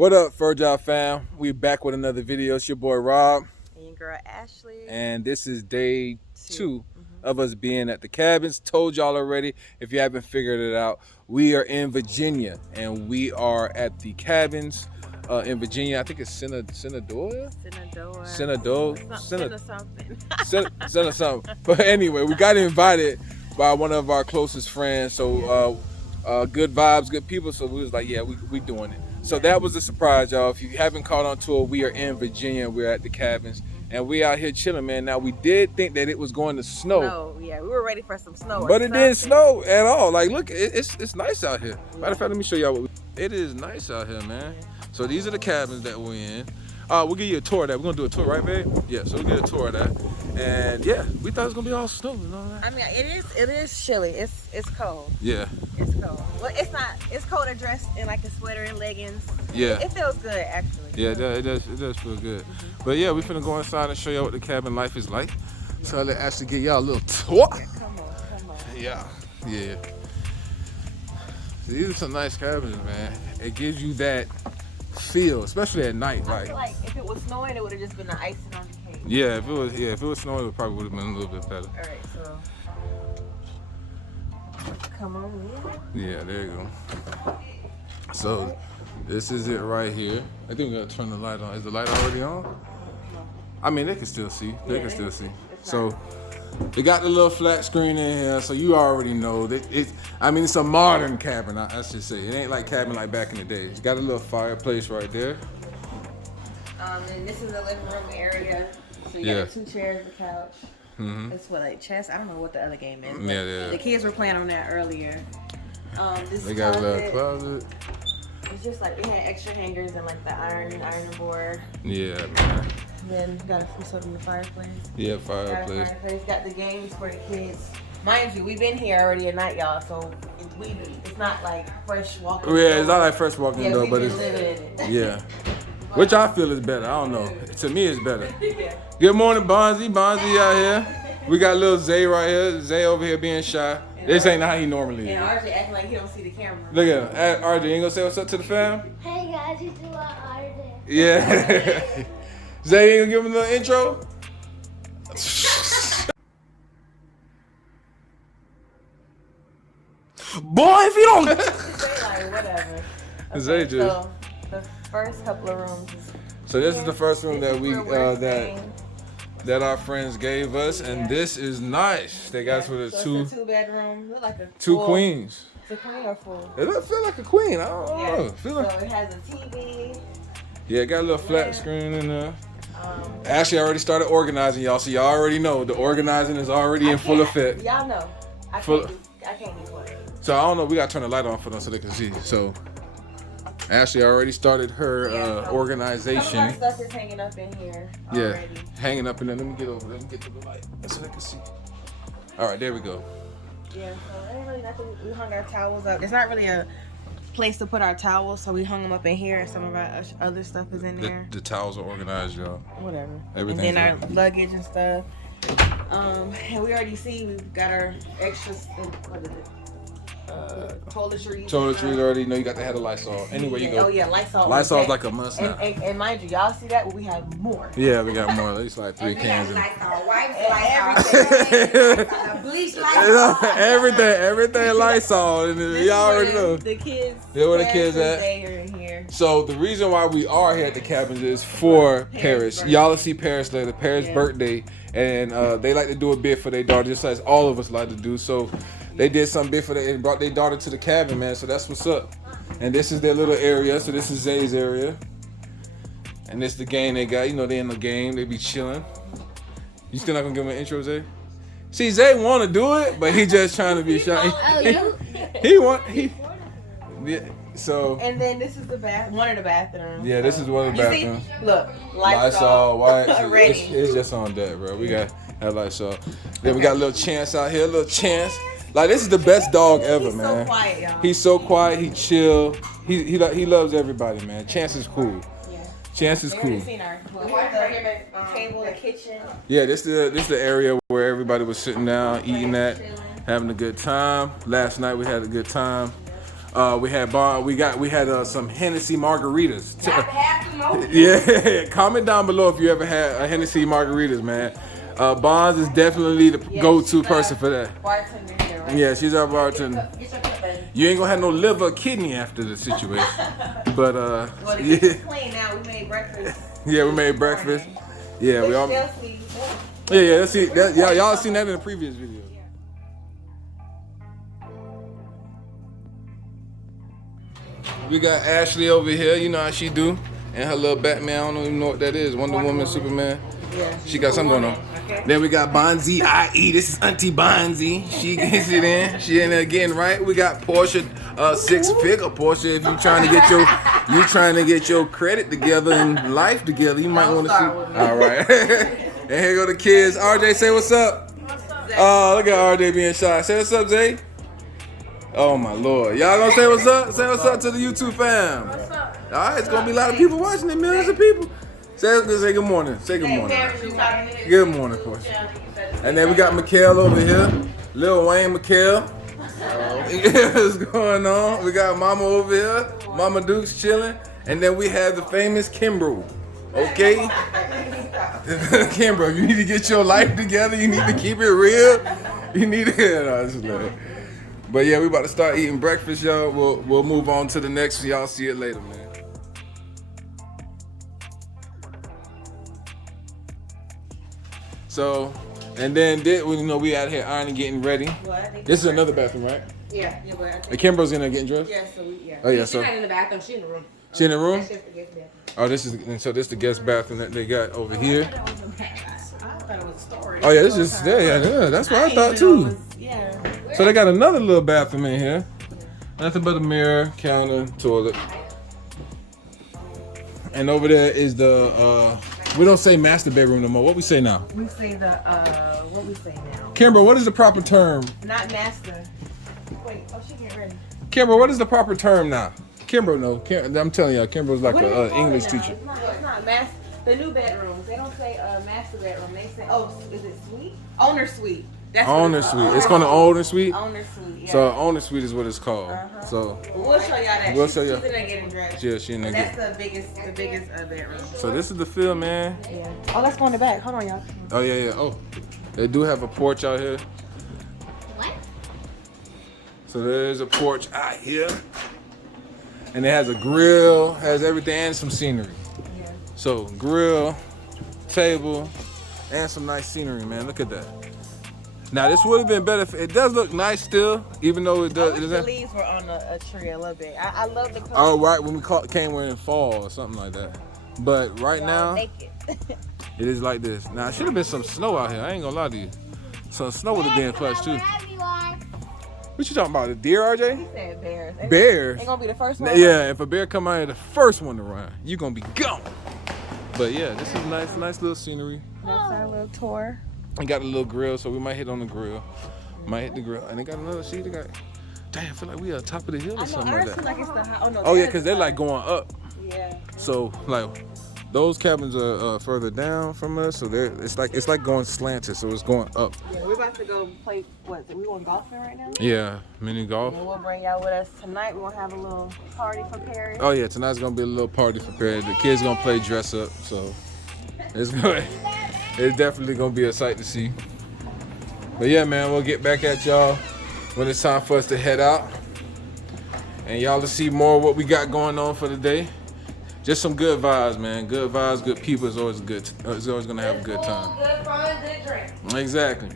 What up, Virgil fam? We back with another video. It's your boy Rob, And your girl Ashley. and this is day two Mm-hmm. of us being at the cabins. Told y'all already. If you haven't figured it out, we are in Virginia, and we are at the cabins in Virginia. I think it's Shenandoah. Shenandoah. Something. But anyway, we got invited by one of our closest friends. So good vibes, good people. So we was like, yeah, we doing it. So that was a surprise, y'all. If you haven't caught on to it, we are in Virginia. We're at the cabins, and we out here chilling, man. Now, we did think that it was going to snow. No, yeah, we were ready for some snow. But it didn't snow at all. Like, look, it's nice out here. Matter of fact, let me show y'all it is nice out here, man. So these are the cabins that we're in. We'll give you a tour of that. We're gonna do a tour, right, babe? Yeah, so we'll get a tour of that. And yeah, we thought it was gonna be all snow and all that. I mean, it is chilly. It's cold. Yeah. It's cold. Well, it's not. It's cold to dress in like a sweater and leggings. Yeah. It feels good actually. Yeah, it does feel good. But yeah, we finna go inside and show y'all what the cabin life is like. So I'll let Ashley give y'all a little tour. Yeah, come on. Yeah. These are some nice cabins, man. It gives you that feel, especially at night. I feel like if it was snowing, it would have just been the icing on the cake. Yeah, if it was snowing, it probably would have been a little bit better. All right, so come on in. Yeah, there you go. So this is it right here. I think we gotta turn the light on. Is the light already on? No. I mean, they can still see. They can still see. It's So they got the little flat screen in here, so you already know that it's a modern cabin. I should say it ain't like cabin like back in the day. It's got a little fireplace right there. And this is the living room area. So you got 2 chairs, a couch. Mm-hmm. It's what, like chess? I don't know what the other game is. Yeah. The kids were playing on that earlier. This They got a little closet, closet. it's just like we had extra hangers and like the ironing board. Yeah, man. Then got a sort of the fireplace. Yeah, Got a fireplace. fireplace. Got the games for the kids. Mind you, we've been here already at night, y'all. So it's not like fresh walking. Yeah, it's not like first walking Yeah, door, we've but been it's living in it. yeah. Which I feel is better. I don't know. To me, it's better. Yeah. Good morning, Bonzi. Bonzi out here. We got little Zay right here. Zay over here being shy. This ain't how he normally And is. RJ acting like he don't see the camera. Look at him. RJ, you ain't gonna say what's up to the fam? Hey guys, it's RJ. Yeah. Zay, you ain't gonna give him a little intro? Boy, if you don't. Say like whatever. Zay Okay, just. so the first couple of rooms. So this is the first room that This is we where we're staying. that our friends gave us, and Yeah. this is nice. They got us with So two it's a 2-bedroom. Look like a two full- queens. It's a queen or full. It doesn't feel like a queen. I don't know. Feel So like, it has a TV. yeah, it got a little flat Yeah. screen in there. Um, Ashley already started organizing, y'all, so y'all already know the organizing is already in full effect. Y'all know. I Full- can't do quiet. So I don't know. We gotta turn the light on for them so they can see. So Ashley already started her Yeah, so Some of organization. our stuff is hanging up in here Yeah, already. hanging up in there. Let me get over there. Let me get to the light so they can see. All right, there we go. Yeah, so ain't really nothing. We hung our towels up. There's not really a place to put our towels, so we hung them up in here. And some of our other stuff is in there. The towels are organized, y'all. Whatever. Everything's And then our ready. luggage and stuff. And we already see we've got our extras. What is it? Toiletries. Toiletries already know you got to have the Lysol. Anywhere you Oh go. yeah, Lysol. Lysol's Okay. like a must now. And mind you, y'all see that? We have more. Yeah, we got more. At least like 3 cans. Lysol wipes, Everything. bleach Lysol. everything Lysol. And This y'all is already where know. The kids. Yeah, where the kids at? They are in here. So the reason why we are here at the cabins is for Paris. birthday. Y'all will see Paris later. Paris' Yeah. birthday, and they like to do a bid for their daughter, just as all of us like to do. So they did some bid for and brought their daughter to the cabin, man. So that's what's up. And this is their little area. So this is Zay's area, and this the game they got. You know they in the game. They be chilling. You still not gonna give him an intro, Zay? See, Zay want to do it, but he just trying to be shy. Yeah. So. And then this is the one of the bathrooms. Yeah, this is one of the You see? bathrooms. Look, Lysol, wipes. ready. It's just on deck, bro. We got that Lysol. Then we got a little Chance out here, a little Chance. Like this is the best dog ever, He's man. so quiet, y'all. He's so quiet. He chill. He loves everybody, man. Chance is cool. Yeah. Chance is We already cool. seen our the table, the kitchen. Yeah, this the area where everybody was sitting down, eating at, having a good time. Last night we had a good time. We had some Hennessy margaritas. I've had some more. Yeah, comment down below if you ever had a Hennessy margaritas, man. Bonds is definitely the go-to person for that. Bartender here, right? Yeah, she's our bartender. You ain't gonna have no liver or kidney after the situation. But Well, the yeah. kitchen's clean now. We made breakfast. Yeah, we made breakfast. Yeah, we all. Still sweet. Yeah, let's see. Y'all seen that in the previous video. We got Ashley over here. You know how she do, and her little Batman. I don't even know what that is. Wonder Woman, Superman. Yeah. She got something going on. Okay. Then we got Bonzi IE. This is Auntie Bonzi. She gets it in. She in there getting right. We got Portia, six-figure Portia. If you trying to get your credit together and life together, you might want to see. All right. And here go the kids. RJ, say what's up. Oh, look at RJ being shy. Say what's up, Zay. Oh my Lord. Y'all gonna say what's up? Say what's up to the YouTube fam. What's up? All right, it's gonna be a lot of people watching it, millions of people. Say good morning. Say good morning. Good morning, Portia. And then we got Mikhail over here. Lil Wayne Mikhail. What's going on? We got Mama over here. Mama Duke's chilling. And then we have the famous Kimbro. Okay? Kimbro, you need to get your life together. You need to keep it real. You need to. No, just let it. But yeah, we about to start eating breakfast, y'all. We'll move on to the next. Y'all see it later, man. So, and then we out here ironing, getting ready. This is another bathroom, right? Yeah. And Kimber's in there getting dressed. Yeah. Oh yeah, She's so not in the bathroom. She's in the room. she in the room. That's just the guest bathroom. Oh, this is the guest bathroom that they got over here. I thought it was a story. Oh yeah, this is yeah. That's what I thought too. Yeah. So they got another little bathroom in here. Nothing but a mirror, counter, toilet. And over there is the we don't say master bedroom no more. What we say now? We say what we say now? Kimber, what is the proper term? Not master. Wait, she getting ready. Kimber, what is the proper term now? Kimber, no. I'm telling y'all, Kimber's like an English teacher. It's not master. The new bedrooms, they don't say master bedroom. They say, is it suite? Owner suite. That's Owner suite. It's called an owner suite. Owner suite. Yeah. So owner suite is what it's called. So we'll show y'all that. We'll show y'all. She's in there getting dressed. Yeah, she in there. That's the biggest bedroom. So this is the feel, man. Yeah. Oh, let's go in the back. Hold on, y'all. Oh yeah. Oh, they do have a porch out here. What? So there's a porch out here, and it has a grill, has everything, and some scenery. Yeah. So grill, table, and some nice scenery, man. Look at that. Now this would have been better. It does look nice still, even though it does. I wish the leaves were on a tree a little bit. I love the color. Oh right, when we came in fall or something like that. But right now, it it is like this. Now it should have been some snow out here. I ain't gonna lie to you. Some snow would have been clutch too. Wherever you are. What you talking about? The deer, RJ? He said bears. Bears. Ain't gonna be the first one. Yeah, if a bear come out here, the first one to run, you gonna be gone. But yeah, this is nice little scenery. That's our little tour. We got a little grill, so we might hit on the grill. Might hit the grill, and they got another sheet. They got. Damn, I feel like we at the top of the hill or something like that. Like it's the high. Oh yeah, cause they're like going up. Yeah. So like, those cabins are further down from us, so it's like going slanted, so it's going up. Yeah, we're about to go play. What? We going golfing right now? Yeah, mini golf. And we'll bring y'all with us tonight. We're gonna have a little party for Paris. Oh yeah, tonight's gonna be a little party for Perry. The kids gonna play dress up, so it's definitely gonna be a sight to see. But yeah, man, we'll get back at y'all when it's time for us to head out, and y'all to see more of what we got going on for the day. Just some good vibes, man. Good vibes, good people is always good. It's always gonna have a good time. Good fun, good drink. Exactly.